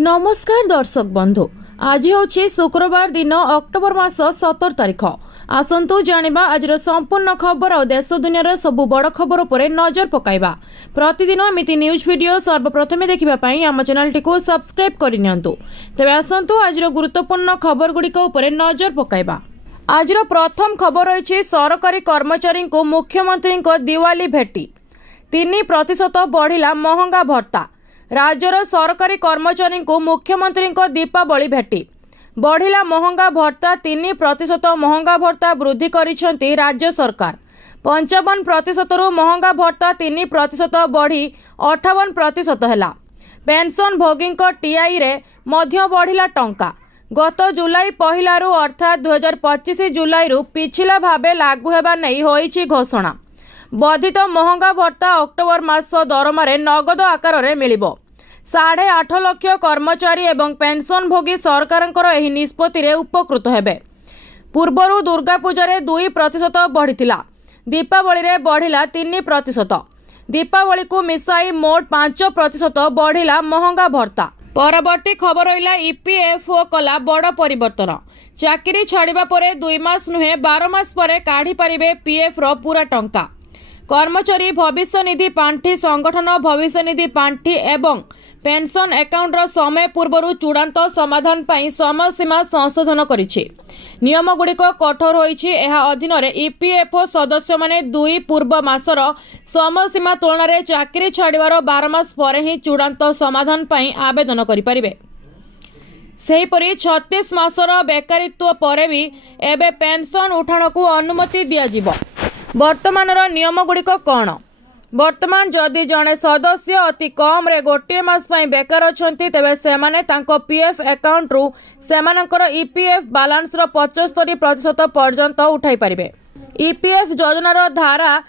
नमस्कार दर्शक बंधु, आज हूँ शुक्रवार दिन अक्टोबर मास 17 तारिख। आसतु जानिबा आजर संपूर्ण खबर और देश दुनिया सबु बड़ खबर पर नजर पकाइबा। प्रतिदिन एमिति न्यूज वीडियो सर्वप्रथमे देखिबा पई आम चैनल टी को सब्सक्राइब करिनियंतु। तेबे आसतु आजर गुरुत्वपूर्ण खबर गुड़िक उपर नजर पकाइबा। आजर प्रथम खबर रही सरकारी कर्मचारी को मुख्यमंत्री दिवाली भेटी 3% बढ़िला महंगा भत्ता। राज्यर सरकारी कर्मचारी को मुख्यमंत्री दीपावली भेटी बढ़िला महंगा भत्ता 3% महंगा भत्ता वृद्धि करिसेंती राज्य सरकार। 55% रु महंगा भत्ता 3% बढ़ी 58% हैला। पेंशन भोगी टीआई रे मध्य बढ़िला टंका। गत जुलाई पहिला रु अर्थात 2025 जुलाई रु पिछिला भाबे लागू हेबा नै होईची घोषणा। वर्धित महंगा भत्ता अक्टोबर मास दरमारे नगद आकार में मिलिबो। 8.5 लाख कर्मचारी एवं पेंशन भोगी सरकारंकर एही निष्पत्ति रे उपकृत हेबे। पूर्वरु दुर्गा पूजा 2% बढ़िथिला, दीपावली रे बढ़िला 3%। दीपावली को मिसाई मोट 5% बढ़िला महंगा भत्ता। परवर्ती खबर रहिला ईपीएफओ कला बड़ परिवर्तन। चाकरी छाड़िबा परे 2 मास नुहे 12 मास परे काढ़ी पारिबे पीएफ रो पूरा टंका। कर्मचारी भविष्य निधि पांठी, संगठन भविष्य निधि पांठी एवं पेंशन अकाउंट रो समय पूर्व चूड़ांत समाधान पाई समय सीमा संशोधन करिछि। नियम गुड़िक कठोर होइछि। एहा अधीन रे ईपीएफओ सदस्य माने 2 पूर्व मासर समय सीमा तुलन रे चाकरी छाड़िबार 12 मास परे ही चूड़ांत समाधान पाई आवेदन करि परिबे। सेहीपरि 36 मासर बेकारित्व परे भी एबे पेंशन उठाण को अनुमति दिया जिवो। वर्तमान नियम गुड़िक कौन? वर्तमान जदि जड़े सदस्य अति कम रे गोटे मास पई बेकार अछंती तेबे सेमाने तांको पीएफ अकाउंट रु सेमानकर ईपीएफ बैलेंस रो 75% पर्यंत उठाई परिबे। ईपीएफ योजनार धारा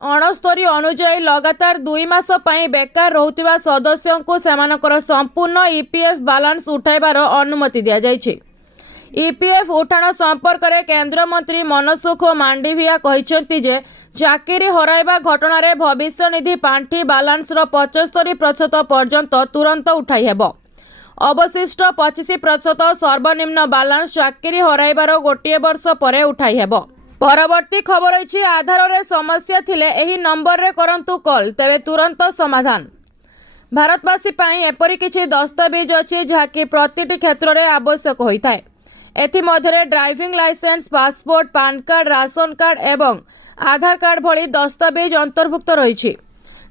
69 अनुଯାयी लगातार 2 मास पई बेकार रहउतिबा सदस्यों को सेमानकर संपूर्ण ईपीएफ बैलेंस उठाइबार अनुमति दिया जायछि। ईपीएफ उठाण संपर्क में केंद्र मंत्री मनसुख मांडविया कहिसेंती जे चाकरी हराइबा घटना रे भविष्य निधि पांठी बैलेंस रो 75% पर्यंत तुरंत उठाई हेबो। अवशिष्ट 25% सर्वनिम्न बैलेंस चाकरी हराइबार गोटे वर्ष परे उठाई हेबो। परवर्ती खबर रही आधार रे समस्या थिले एही नंबर रे करंतु कॉल, तेबे तुरंत समाधान। भारतवासी पई एपरि किछि दस्तावेज अछि जाकि प्रतिटी क्षेत्र रे आवश्यक होइथाय। एथि मध्यरे driving licence, passport, PAN card, ration card एवं आधार कार्ड भली दस्तावेज अंतर्भुक्त रही।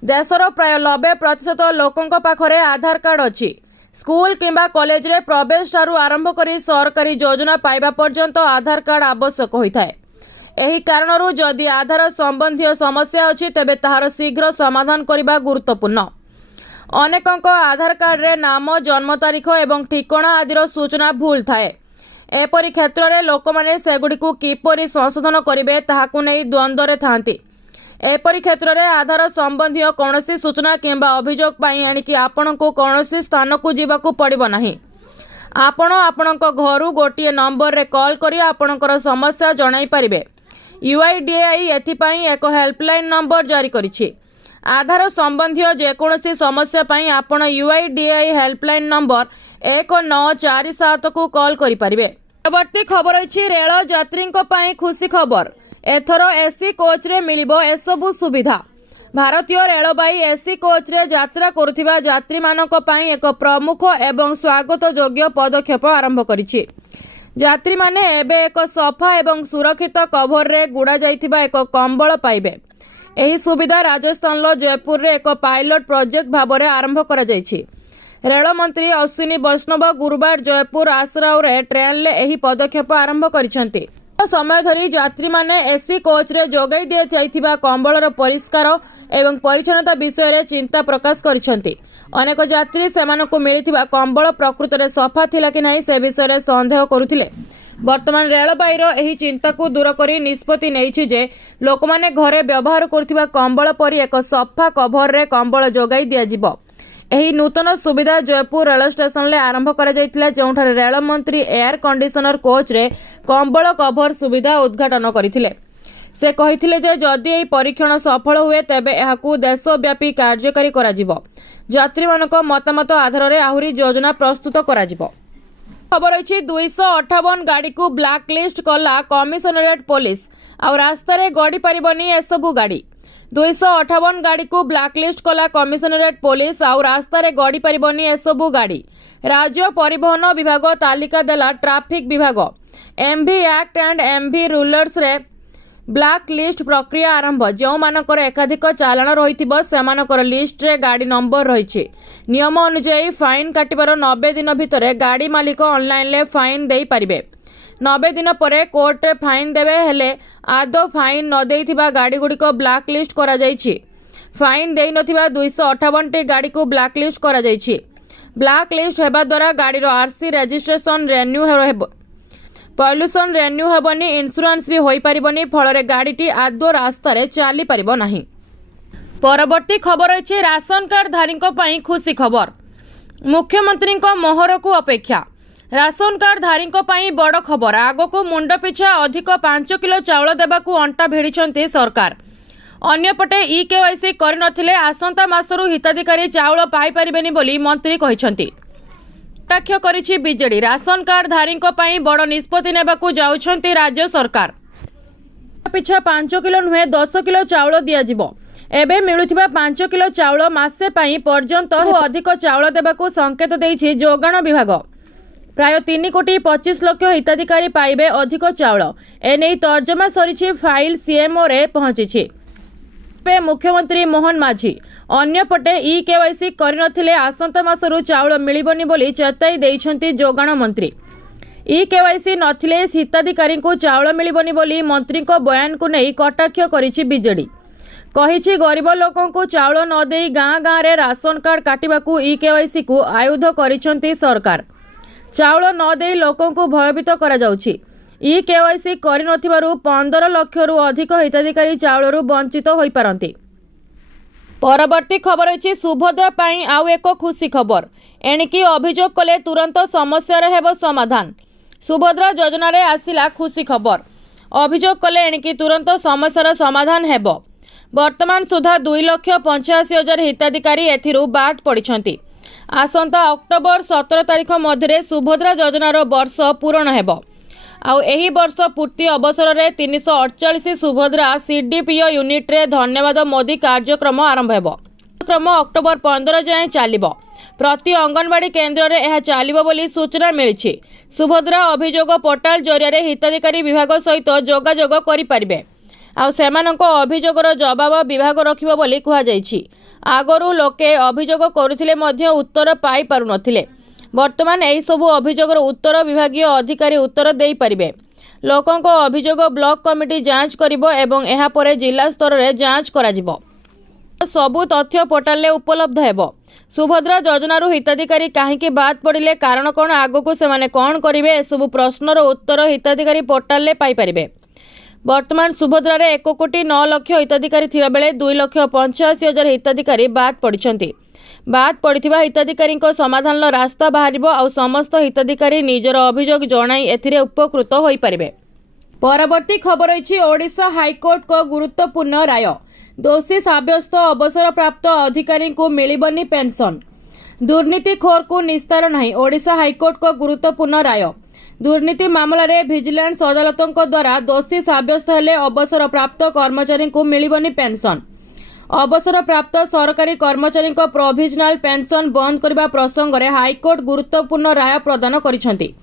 देशर प्राय 90% लोकों पाखरे आधार कार्ड अछि। स्कूल किंबा कॉलेज रे प्रवेश ठारू आरंभ करी सरकारी योजना पाइबा पर्यंत आधार कार्ड आवश्यक होइथाय। एही कारणरू जदि आधार संबंधी समस्या अछि तेबे ताहार शीघ्र समाधान करिबा गुरुत्वपूर्ण। अनेकंक आधार कार्ड रे नाम, जन्म तारीख एवं ठिकाना आदिर सूचना भूल थाए। एपरी क्षेत्र में लोक मैंने सेगुड़िकु किपरि संशोधन करेंगे ताहाकु नै द्वंद्व थांती। एपरी क्षेत्र में आधार संबंधी कौनसी सूचना किंबा अभियोग पाई एणिकी आपणको कौनसी स्थान को जीवाकु पड़िबो नाही। आपण आपणको घरु गोटिए नंबर रे कॉल करी आपणकर समस्या जणाई परिबे। यूआईडीएआई एथिपाई एक हेल्पलाइन नंबर जारी करिछि। आधार संबंधी जेकोसी समस्या पाई आपण यूआईडीएआई हेल्पलाइन नंबर 1947 को कॉल करि परिबे। परवर्ती खबर अछि रेल यात्रींको पाई खुशी खबर। एथर एसी कोच रे मिलिबो एसबु सुविधा। भारतीय रेलबाई एसी कोच रे यात्रा करुथिबा यात्री मानक पाई एक प्रमुख एवं स्वागत योग्य पदक्षेप आरंभ करिछि। यात्री माने एबे एक सफा एवं सुरक्षित कवर रे गुड़ा जाइथिबा एक कंबल पाइबे। एही सुविधा राजस्थान लो जयपुर रे एक पायलट प्रोजेक्ट भाबरे आरंभ करा जाइछि। रेल मंत्री अश्विनी वैष्णव गुरुवार जयपुर आसराव रे ट्रेन ले एही पदक्षेप आरंभ करिसेंती। समय धरी यात्री माने एसी कोच रे जोगाई दिया जाइथिबा कंबलर परिष्कार एवं परिच्छन्नता विषय रे चिंता प्रकाश करिसेंती। अनेक यात्री सेमानकु मिलिथिबा कंबल प्रकृत रे सफा थिला कि नाही से विषय रे संदेह करुथिले। वर्तमान रेलबाईर एही चिंता को दूर करी निष्पत्ति नेइछि जे लोकमाने घरे व्यवहार करथिबा कंबल परि एक सफा कभर रे कंबल जोगाई दिया जिवो। एही नूतन सुविधा जयपुर रेल स्टेशन ले आरंभ करा जायतिला, जेउठारे रेल मंत्री एयर कंडीशनर कोच रे कंबल कभर सुविधा उद्घाटन करिथिले। से कहिथिले जे जदि एही परीक्षण सफल हुए तेबे एहाकू देशव्यापी कार्यकारी कराजिबो। यात्रीमानक मतामत आधार में आहुरी योजना प्रस्तुत कराजिबो। खबर रही 258 गाड़ी को ब्लैक लिस्ट कला कमिशनरेट पुलिस आ रास्तार गड़ी पारिबनी एसबू गाड़ी। 258 गाड़ी को ब्लैक लिस्ट कला कमिशनरेट पुलिस आ रास्तार गड़ी पारिबनी एसबू गाड़ी। राज्य परिवहन विभाग तालिका देला ट्रैफिक विभाग। MV act and MV rules रे ब्लैक लिस्ट प्रक्रिया आरंभ। जो मानकर एकाधिक चालाण रहिथिबो सेमानकर लिस्ट रे गाड़ी नंबर रहिछि। नियम अनुसार फाइन काटिबार 90 दिन भितर गाड़ी मालिक ऑनलाइन ले फाइन देई परिबे। 90 दिन पर कोर्ट रे फाइन देबे हेले आदो फाइन न देइथिबा गाड़ी गुडी को ब्लैक लिस्ट करा जाइछि। फाइन देइ नथिबा 258 टी गाड़ी को ब्लैक लिस्ट करा जाइछि। ब्लैक लिस्ट हेबा द्वारा गाड़ी रो आरसी रजिस्ट्रेशन रेन्यू हेबो। पॉल्यूशन रेन्यू हेबनी, इंश्योरेंस भी होई परिबनी, फल गाड़ीटी आदो रास्ता रे चली परिबो नाही। परवर्ती खबर रही राशन कार्ड धारी खुशी खबर। मुख्यमंत्री मोहर को अपेक्षा। राशन कार्ड धारी बड़ खबर। आग को मुंड पिछा अधिक 5 किलो चाउल देवाकू अंटा भिड़ी सरकार। अन्यपटे केवाईसी करनथिले आसंता मासरू हिताधिकारी चाउल पाई परिबेनी बोली मंत्री कहिसंती। कटाक्ष करिछि बीजेडी। राशन कार्ड धारी बड़ निष्पत्ति नेबाकू जाउछंती राज्य सरकार। पिछा 5 किलो नुहे 10 किलो चाउल दियाजिबो। एबे मिलुथिबा 5 किलो चाउल मासे पाई पर्यंत अधिक चाउल देबाकू संकेत देइछि जोगाण विभाग। प्राय 3 कोटी 25 लाख हिताधिकारी पाइबे अधिक चाउल। एनै तर्जमा सरिछि फाइल सीएमओ रे पहुंचिछि। मुख्यमंत्री मोहन माझी अन्यपटे केवाईसी करनथिले आसंता मासरू चाउल मिलिबनी बोली चेताई देइछंती जोगाण मंत्री। केवाईसी नथिले हिताधिकारी को चाउल मिलिबनी बोली मंत्री को बयान को नहीं कटाक्ष करिछि बीजेडी। कहिछि गरीब लोकों को चाउल न देई गाँ गाँ रे राशन कार्ड काटिबाकू केवाईसी को आयुध करिछंती सरकार। चाउल न देई लोकों को भयभीत करा जाउछि। केवाईसी करिनथिबारु 15 लाख रु अधिक हिताधिकारी चाउलरू वंचित होई पारंती। परवर्ती खबर अछि सुभद्रा पाई आउ एक खुशी खबर। एणिकी अभियोग कले तुरंत समस्या रे हेबो समाधान। सुभद्रा योजना रे आसिला खुशी खबर। अभियोग कले एणिकी तुरंत समस्या समाधान हेबो। वर्तमान सुधा 2,85,000 हिताधिकारी एथिरु बाद पड़िछंती। आसंता अक्टोबर 17 तारिख मध्य सुभद्रा योजनार वर्ष पूरण हेबो। आउ एही वर्ष पूर्ति अवसर में 348 सुभद्रा सीडीपीओ यूनिट रे धन्यवाद मोदी कार्यक्रम आरंभ हेबो। कार्यक्रम अक्टोबर 15 जाए चलिबो। प्रति अंगनवाड़ी केन्द्र रे एहा चलिबो बोली सूचना मिलिछि। सुभद्रा अभियोग पोर्टाल जरिया हिताधिकारी विभाग सहित जोगाजोग करि परिबे। आउ सेमानक अभियोगर जवाब विभाग रखिबो बोली कुहा जाइछि। आगरू लोके अभियोग करुथिले मध्य उत्तर पाई पारु नथिले। वर्तमान एही सबु अभियोगर उत्तर विभागीय अधिकारी उत्तर देई परिबे। लोकों को अभियोग ब्लॉक कमिटी जांच करिबो एवं एहा परे जिला स्तर रे जांच कराजिबो। सबु तथ्य पोर्टाल रे उपलब्ध हेबो। सुभद्रा योजनारू हिताधिकारी काहेकि बाद पड़िले, कारण कोन, आगको सेमाने कोन करिवे, एसबु प्रश्नर उत्तर हिताधिकारी पोर्टाल रे पाई परिबे। वर्तमान सुभद्रा रे 1 कोटी 9 लाख हिताधिकारी थिबा बेले 2,85,000 हिताधिकारी बाद पड़िछंती। बाद पड़िथिबा हिताधिकारी समाधान रास्ता बाहरिबो आउ समस्त हिताधिकारी निजर अभियोग जणाई एथिरे उपकृत होई परिबे। परवर्ती खबर अछि ओडिशा हाईकोर्ट को गुरुत्वपूर्ण राय। दोषी साब्यस्त अवसर प्राप्त अधिकारी को मिलिबनी पेंशन। दुर्नीतिखोर को निस्तार नहीं। ओडिशा हाईकोर्ट को गुरुत्वपूर्ण राय। दुर्नीति मामला रे विजिलेंस अदालतों द्वारा दोषी साब्यस्त हेले अवसर प्राप्त कर्मचारी को मिलिबनी पेंशन। अवसर प्राप्त सरकारी कर्मचारी प्रोविजनल पेंशन बंद करने प्रसंग में हाईकोर्ट गुरुत्वपूर्ण राय प्रदान करिसेंती।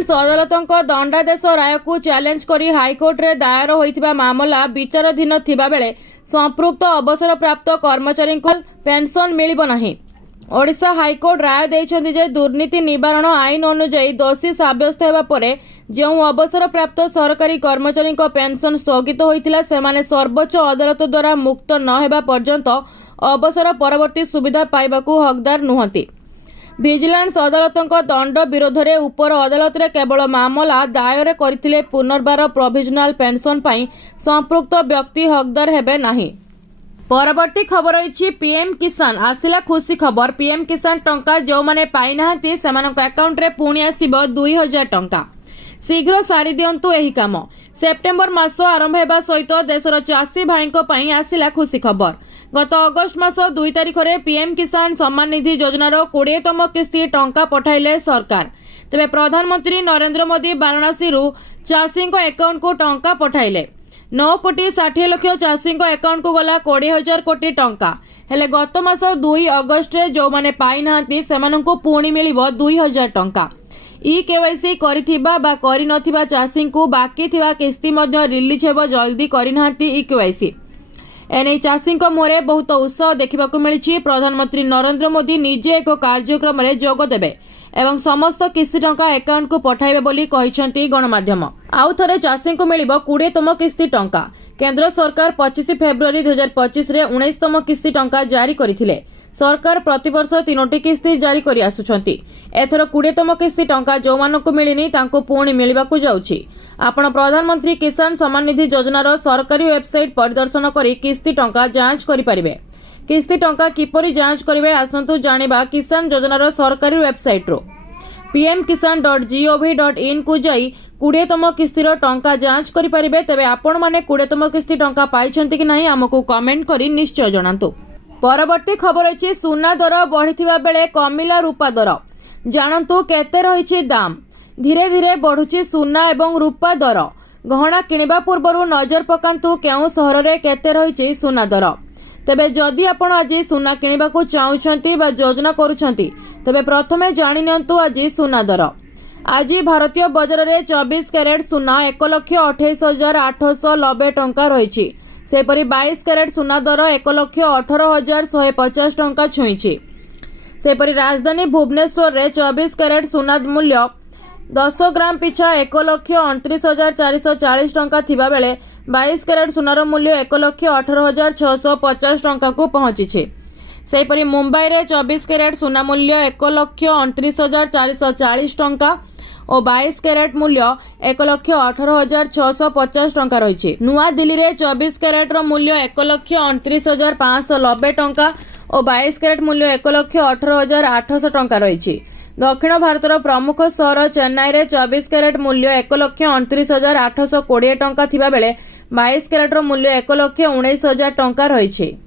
अदालतों दंडादेश राय को चैलेंज करी हाईकोर्ट रे दायर होइथिबा मामला विचाराधीन थिबा बेले संपृक्त अवसर प्राप्त कर्मचारी को पेंशन मिलिबो नाही। ओडिशा हाईकोर्ट राय देइछन्ति जे दुर्नीति निवारण आईन अनुसार दोषी साब्यस्त हेबा परे जो अवसर प्राप्त सरकारी कर्मचारी पेंशन स्थगित होइतिला सेमाने सर्वोच्च अदालत द्वारा मुक्त न हेबा पर्यंत अवसर परवर्ती सुविधा पाइबाकू हकदार नुहंती। विजिलेंस अदालतों दंड विरोध में उपर अदालत रे केवल मामला दायर करथिले पुनर्बार प्रोविजनल पेंशन पाई संपृक्त व्यक्ति हकदार हेबे नाही। परवर्ती खबर रही पीएम किसान आसिला खुशी खबर। पीएम किसान टंका जो माने पाई नाहंती सेमानक अकाउंट रे पुणी आसीबो 2000 टंका। शीघ्र सारी दियंतु एही काम। सेप्टेम्बर मास आरंभ होगा सहित देशर चाषी भाई आसिला खुशी खबर। गत अगस्ट मास 2 तारिख में पीएम किसान सम्मान निधि योजनार 20तम किस्ती टंका पठाइले सरकार। तेबे प्रधानमंत्री नरेंद्र मोदी वाराणसी चाषी अकाउंट को टंका पठाइले। 9 कोटी 60 लाख चाषी अकाउंट को गला 20,000 कोटी टंका। हेले गत मास 2 अगस्ट रे जो माने पाई नाहंती सेमानंको पुणी मिलिबो 2,000 टंका। ई केवाईसी करिथिबा बा करि नथिबा चाषी को बाकी थिबा किस्ती मध्य रिलीज हेबो जल्दी करि नाहंती ई केवाईसी। एने चाषी मुहरे बहुत उत्साह देखा मिली। प्रधानमंत्री नरेंद्र मोदी निजे एक कार्यक्रम में जोग देबे एवं समस्त किस्ती टंका अकाउंट को पठाइबे बोली कहिसंती गणमाध्यम। आउ थरे चाषी को मिलिबो 20तम किस्ती टंका। केंद्र सरकार 25 फेब्रुआरी 2025 रे 19तम किस्ती टंका जारी करथिले। सरकार प्रतिवर्ष 3टी किस्ती जारी करि आसुछंती। एथर 20तम किस्ती टंका जो मानको मिलिनी तांको पुणी मिलिबाकू जाउछि। आपण प्रधानमंत्री किसान सम्मान निधि योजनार सरकारी वेबसाइट परिदर्शन करी किस्ती टंका जांच करि परिबे। किस्ती टंका किपरि जांच करिवे आसंतु जानिबा किसान योजनार सरकारी वेबसाइट रो pmkisan.gov.in को जाई 20तम किस्तीर टंका जांच करि परिबे। तेबे आपण माने 20तम किस्ती टंका पाइछंती कि नाही हमकु कमेंट करी निश्चय जणांतु। परवर्ती खबर अछि सुना दर बढ़िथिबा बेले कमिला रूपा दर। जानंतु केते रहिछि दाम। धीरे धीरे बढ़ुछि सुना एवं रूपा दर। गहना किनिबा पूर्वरु नजर पकांतु केउ सहर रे केते रहिछि सुना दर। तेबे जदि आपण आज सुना किनिबाकू चाहुछंती बा योजना करूछंती तेबे प्रथमे जानि नियंतु आज सुना दर। आज भारतीय बाजार रे 24 कैरेट सुना 1,28,890 टंका रहिछि। सेपरि 22 कैरेट सुना दर 1,18,150 टंका छुईछि। सेपरि राजधानी भुवनेश्वर रे 24 कैरेट सुना मूल्य 10 ग्राम पिछा 1,29,440 टंका थिबा बेले 22 कैरेट सुनार मूल्य 1,18,650 टंका को पहुंची। सेपरि मुंबई रे 24 कैरेट सुना मूल्य 1,29,440 टंका और 22 कैरेट मूल्य 1,18,650 टंका रही। नुआ दिल्ली रे 24 कैरेट रो मूल्य 1,29,590 टंका और 22 कैरेट मूल्य 1,18,800 टंका रही। दक्षिण भारतर प्रमुख सहर चेन्नई रे 24 कैरेट मूल्य 1,29,820 टंका थिबा बेले 22 कैरेट रो मूल्य 1,19,000 टंका रही।